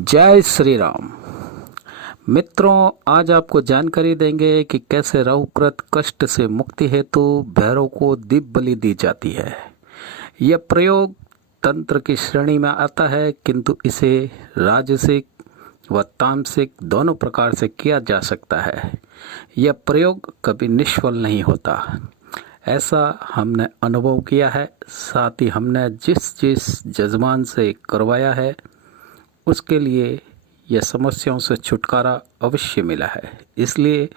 जय श्री राम। मित्रों, आज आपको जानकारी देंगे कि कैसे राहुप्रत कष्ट से मुक्ति हेतु भैरव को दीप बलि दी जाती है। यह प्रयोग तंत्र की श्रेणी में आता है, किंतु इसे राजसिक व तामसिक दोनों प्रकार से किया जा सकता है। यह प्रयोग कभी निष्फल नहीं होता, ऐसा हमने अनुभव किया है। साथ ही हमने जिस जजमान से करवाया है उसके लिए यह समस्याओं से छुटकारा अवश्य मिला है। इसलिए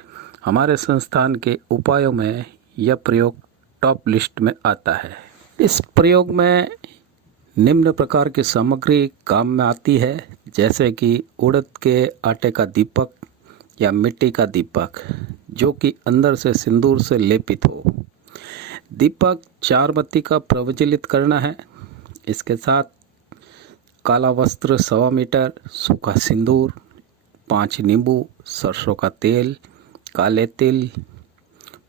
हमारे संस्थान के उपायों में यह प्रयोग टॉप लिस्ट में आता है। इस प्रयोग में निम्न प्रकार की सामग्री काम में आती है, जैसे कि उड़द के आटे का दीपक या मिट्टी का दीपक जो कि अंदर से सिंदूर से लेपित हो। दीपक 4 बत्ती का प्रज्वलित करना है। इसके साथ काला वस्त्र 1.25 मीटर, सूखा सिंदूर, 5 नींबू, सरसों का तेल, काले तिल,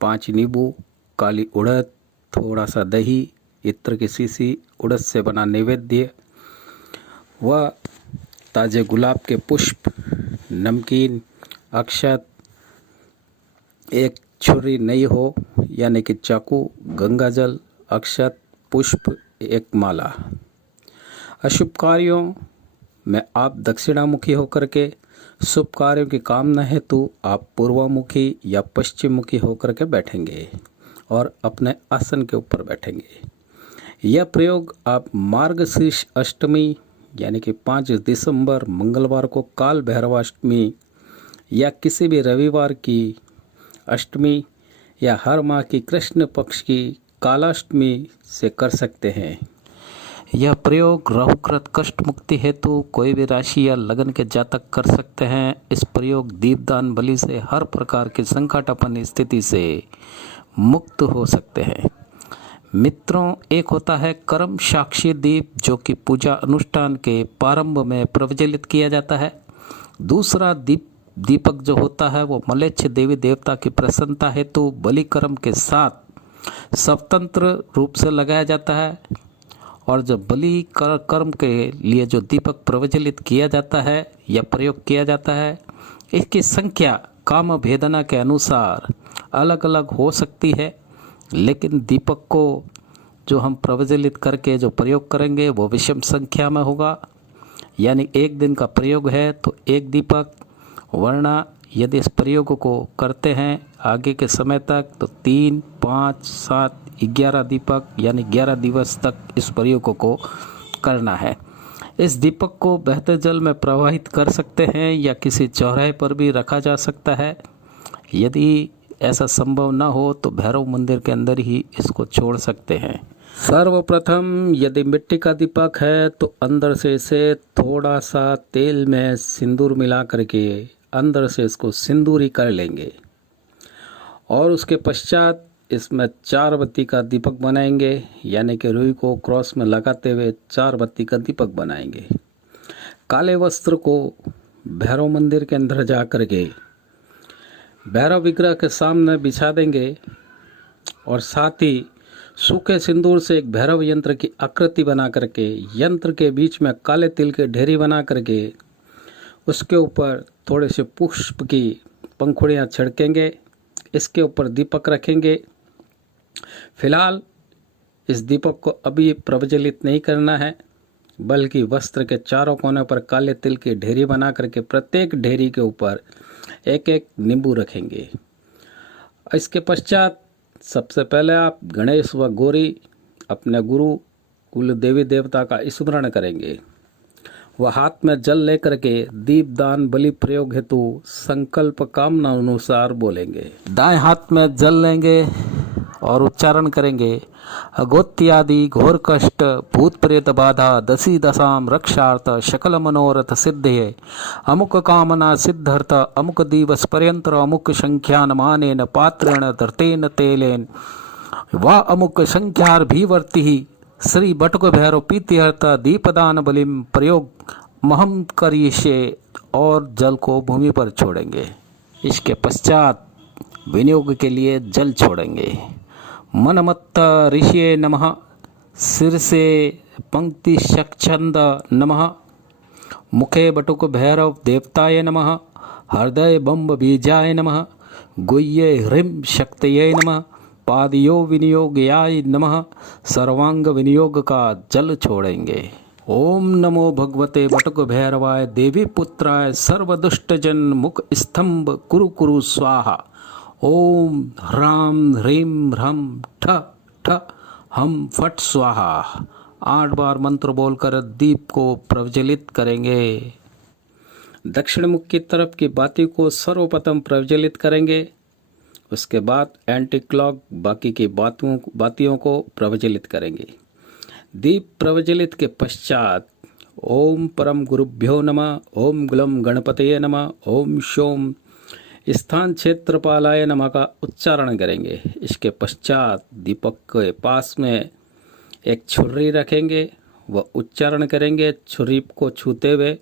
5 नींबू, काली उड़द, थोड़ा सा दही, इत्र की शीशी, उड़द से बना नैवेद्य व ताजे गुलाब के पुष्प, नमकीन, अक्षत, एक छुरी नई हो यानी कि चाकू, गंगाजल, अक्षत, पुष्प, एक माला। अशुभ कार्यों में आप दक्षिणामुखी होकर के, शुभ कार्यों की कामना हेतु आप पूर्वामुखी या पश्चिममुखी होकर के बैठेंगे और अपने आसन के ऊपर बैठेंगे। यह प्रयोग आप मार्गशीर्ष अष्टमी यानी कि 5 दिसंबर मंगलवार को काल भैरवाष्टमी या किसी भी रविवार की अष्टमी या हर माह की कृष्ण पक्ष की कालाष्टमी से कर सकते हैं। यह प्रयोग राहुकृत कष्ट मुक्ति हेतु कोई भी राशि या लगन के जातक कर सकते हैं। इस प्रयोग दीपदान बलि से हर प्रकार की संकटापन्न स्थिति से मुक्त हो सकते हैं। मित्रों, एक होता है कर्म साक्षी दीप जो कि पूजा अनुष्ठान के प्रारंभ में प्रज्वलित किया जाता है। दूसरा दीपक जो होता है वो मलेच्छ देवी देवता की प्रसन्नता हेतु बलि कर्म के साथ स्वतंत्र रूप से लगाया जाता है। और जब बलि कर्म के लिए जो दीपक प्रज्वलित किया जाता है या प्रयोग किया जाता है, इसकी संख्या काम भेदना के अनुसार अलग अलग हो सकती है, लेकिन दीपक को जो हम प्रज्वलित करके जो प्रयोग करेंगे वो विषम संख्या में होगा। यानी एक दिन का प्रयोग है तो एक दीपक, वरना यदि इस प्रयोग को करते हैं आगे के समय तक तो 3, 5, 7, 11 दीपक यानी 11 दिवस तक इस प्रयोग को करना है। इस दीपक को बहते जल में प्रवाहित कर सकते हैं या किसी चौराहे पर भी रखा जा सकता है। यदि ऐसा संभव न हो तो भैरव मंदिर के अंदर ही इसको छोड़ सकते हैं। सर्वप्रथम यदि मिट्टी का दीपक है तो अंदर से इसे थोड़ा सा तेल में सिंदूर मिला करके अंदर से इसको सिंदूरी कर लेंगे और उसके पश्चात इसमें 4 बत्ती का दीपक बनाएंगे, यानी कि रुई को क्रॉस में लगाते हुए 4 बत्ती का दीपक बनाएंगे। काले वस्त्र को भैरव मंदिर के अंदर जा कर के भैरव विग्रह के सामने बिछा देंगे और साथ ही सूखे सिंदूर से एक भैरव यंत्र की आकृति बना करके यंत्र के बीच में काले तिल के ढेरी बना करके उसके ऊपर थोड़े से पुष्प की पंखुड़ियाँ छिड़केंगे। इसके ऊपर दीपक रखेंगे। फिलहाल इस दीपक को अभी प्रज्वलित नहीं करना है, बल्कि वस्त्र के चारों कोने पर काले तिल की ढेरी बना करके प्रत्येक ढेरी के ऊपर एक एक नींबू रखेंगे। इसके पश्चात सबसे पहले आप गणेश व गौरी अपने गुरु कुल देवी देवता का स्मरण करेंगे। वह हाथ में जल लेकर के दीपदान बलि प्रयोग हेतु संकल्प कामना अनुसार बोलेंगे। दाएं हाथ में जल लेंगे और उच्चारण करेंगे, अगोत्यादि घोर कष्ट भूत प्रेत बाधा दशी दशाम रक्षार्थ शकल मनोरथ सिद्धये अमुक कामना सिद्धर्थ अमुक दिवस पर्यंतर अमुक संख्यान मानेन पात्रेण धर्तेन तेलेन वा अमुक संख्यार्भिवर्ति श्री बटुक भैरव पीत्यर्थ दीपदान बलिम प्रयोग महम करिष्ये और जल को भूमि पर छोड़ेंगे। इसके पश्चात विनियोग के लिए जल छोड़ेंगे। मनमत्त ऋषिये नमः, शीर्षे पंक्ति छंद नमः, मुखे बटुक भैरव देवताय नमः। हृदय बम्ब बीजाय नमः। गुह्ये ह्रीं शक्तये नमः। पादयो विनियोगयाय नमः। सर्वांग विनियोग का जल छोड़ेंगे। ओम नमो भगवते बटुक भैरवाय देवी पुत्राय सर्वदुष्टजन मुख स्तंभ कुरु कुरु स्वाहा। ओम ह्रां ह्रीं ह्रम ठ ठ हम फट स्वाहा। 8 बार मंत्र बोलकर दीप को प्रज्वलित करेंगे। दक्षिण मुख की तरफ की बाती को सर्वप्रथम प्रज्वलित करेंगे। उसके बाद एंटी क्लॉक बाकी की बातियों को प्रज्वलित करेंगे। दीप प्रज्वलित के पश्चात ओम परम गुरुभ्यो नमः, ओम ग्लम गणपतये नमः, ओम शोम स्थान क्षेत्रपालाय नमः का उच्चारण करेंगे। इसके पश्चात दीपक के पास में एक छुरी रखेंगे, वह उच्चारण करेंगे छुरी को छूते हुए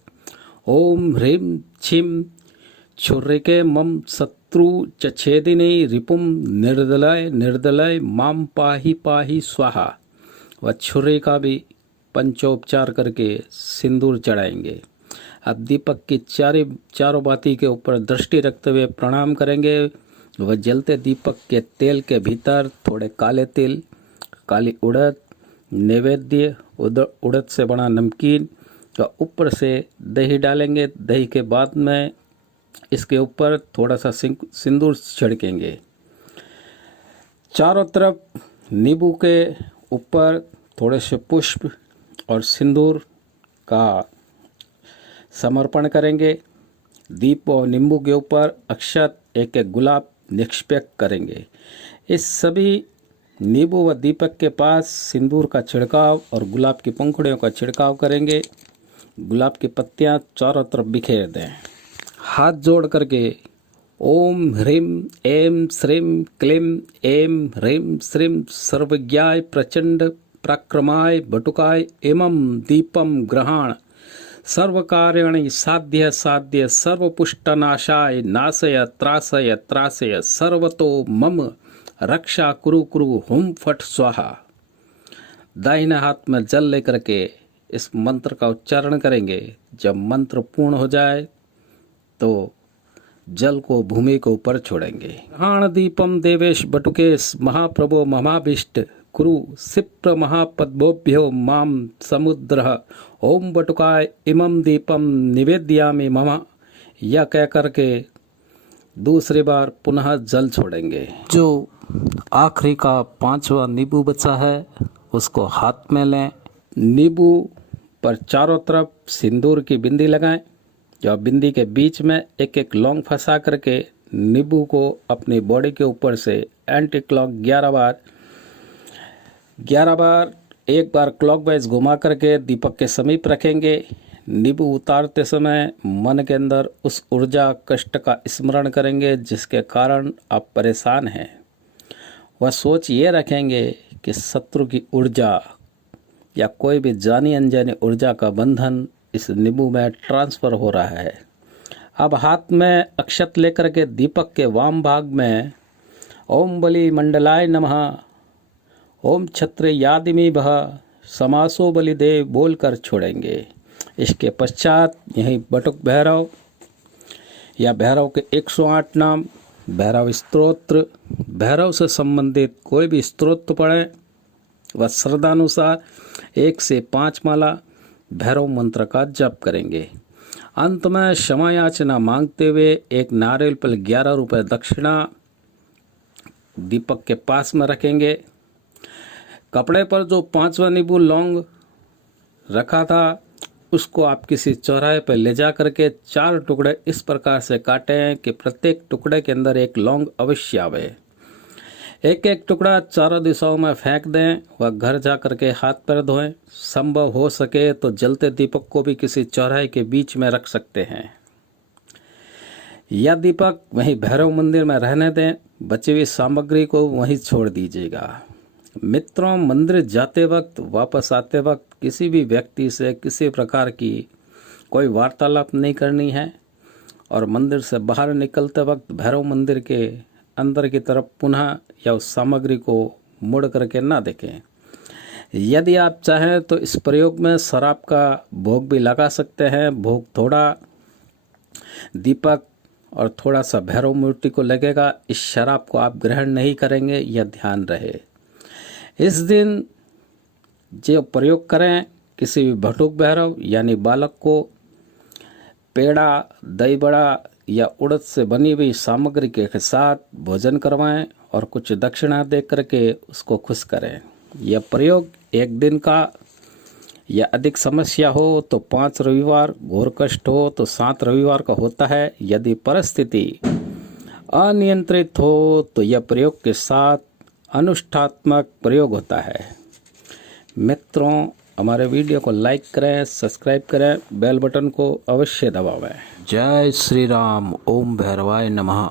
ओम ह्रीं छिम छुरी के मम शत्रु चछेदिनी रिपुम निर्दलय निर्दलय माम पाही पाही स्वाहा। वह छुरी का भी पंचोपचार करके सिंदूर चढ़ाएंगे। अब दीपक की चारों बाती के ऊपर दृष्टि रखते हुए प्रणाम करेंगे। वह जलते दीपक के तेल के भीतर थोड़े काले तिल, काली उड़द, नैवेद्य उड़द से बना नमकीन का ऊपर से दही डालेंगे। दही के बाद में इसके ऊपर थोड़ा सा सिंदूर छिड़केंगे। चारों तरफ नींबू के ऊपर थोड़े से पुष्प और सिंदूर का समर्पण करेंगे। दीप और नींबू के ऊपर अक्षत एक एक गुलाब निक्षेप करेंगे। इस सभी नींबू व दीपक के पास सिंदूर का छिड़काव और गुलाब की पंखुड़ियों का छिड़काव करेंगे। गुलाब की पत्तियां चारों तरफ बिखेर दें। हाथ जोड़ करके ओम ह्रीं ऐं श्रीं क्लीं ऐं ह्रीं श्रीं सर्वज्ञाय प्रचंड प्रक्रमाय बटुकाय इमं दीपम ग्रहाण सर्वकार्याणि साध्य साध्य सर्वपुष्टनाशाय नाशय त्रासय त्रासय सर्वतो मम रक्षा कुरु कुरु हुम फट स्वाहा। दाहिने हाथ में जल लेकर के इस मंत्र का उच्चारण करेंगे। जब मंत्र पूर्ण हो जाए तो जल को भूमि के ऊपर छोड़ेंगे। ग्रहाण दीपम देवेश बटुकेश महाप्रभो ममाभीष्ट कुरु सिप्र महापद्भोभ्यो माम समुद्र ओम बटुकाय इमं दीपम निवेद्यामि मम। यह कह करके दूसरी बार पुनः जल छोड़ेंगे। जो आखिरी का 5वां नींबू बचा है उसको हाथ में लें। नींबू पर चारों तरफ सिंदूर की बिंदी लगाएं। जो बिंदी के बीच में एक एक लौंग फंसा करके नींबू को अपनी बॉडी के ऊपर से एंटी क्लॉक 11 बार एक बार क्लॉकवाइज घुमा करके दीपक के समीप रखेंगे। नींबू उतारते समय मन के अंदर उस ऊर्जा कष्ट का स्मरण करेंगे जिसके कारण आप परेशान हैं। वह सोच ये रखेंगे कि शत्रु की ऊर्जा या कोई भी जानी अनजानी ऊर्जा का बंधन इस नींबू में ट्रांसफर हो रहा है। अब हाथ में अक्षत लेकर के दीपक के वाम भाग में ओम बलि मंडलाय नमः, ओम छत्र यादिमी भः समासो बलिदेव बोलकर छोड़ेंगे। इसके पश्चात यही बटुक भैरव या भैरव के 108 नाम, भैरव स्तोत्र, भैरव से संबंधित कोई भी स्तोत्र पढ़ें। वह श्रद्धानुसार 1 से 5 माला भैरव मंत्र का जप करेंगे। अंत में क्षमा याचना मांगते हुए एक नारियल पर 11 रुपये दक्षिणा दीपक के पास में रखेंगे। कपड़े पर जो 5वां नींबू लौंग रखा था उसको आप किसी चौराहे पर ले जा करके 4 टुकड़े इस प्रकार से काटें कि प्रत्येक टुकड़े के अंदर एक लौंग अवश्य आवे। एक एक टुकड़ा चारों दिशाओं में फेंक दें। वह घर जा करके हाथ पैर धोएं। संभव हो सके तो जलते दीपक को भी किसी चौराहे के बीच में रख सकते हैं। यह दीपक वहीं भैरव मंदिर में रहने दें। बची हुई सामग्री को वहीं छोड़ दीजिएगा। मित्रों, मंदिर जाते वक्त वापस आते वक्त किसी भी व्यक्ति से किसी प्रकार की कोई वार्तालाप नहीं करनी है और मंदिर से बाहर निकलते वक्त भैरव मंदिर के अंदर की तरफ पुनः या उस सामग्री को मुड़ करके ना देखें। यदि आप चाहें तो इस प्रयोग में शराब का भोग भी लगा सकते हैं। भोग थोड़ा दीपक और थोड़ा सा भैरव मूर्ति को लगेगा। इस शराब को आप ग्रहण नहीं करेंगे, यह ध्यान रहे। इस दिन जो प्रयोग करें, किसी भी भटुक भैरव यानी बालक को पेड़ा, दही बड़ा या उड़द से बनी हुई सामग्री के साथ भोजन करवाएं और कुछ दक्षिणा दे करके उसको खुश करें। यह प्रयोग एक दिन का या अधिक समस्या हो तो 5 रविवार, घोर कष्ट हो तो 7 रविवार का होता है। यदि परिस्थिति अनियंत्रित हो तो यह प्रयोग के साथ अनुष्ठात्मक प्रयोग होता है। मित्रों, हमारे वीडियो को लाइक करें, सब्सक्राइब करें, बेल बटन को अवश्य दबावें। जय श्री राम। ओम भैरवाय नमः।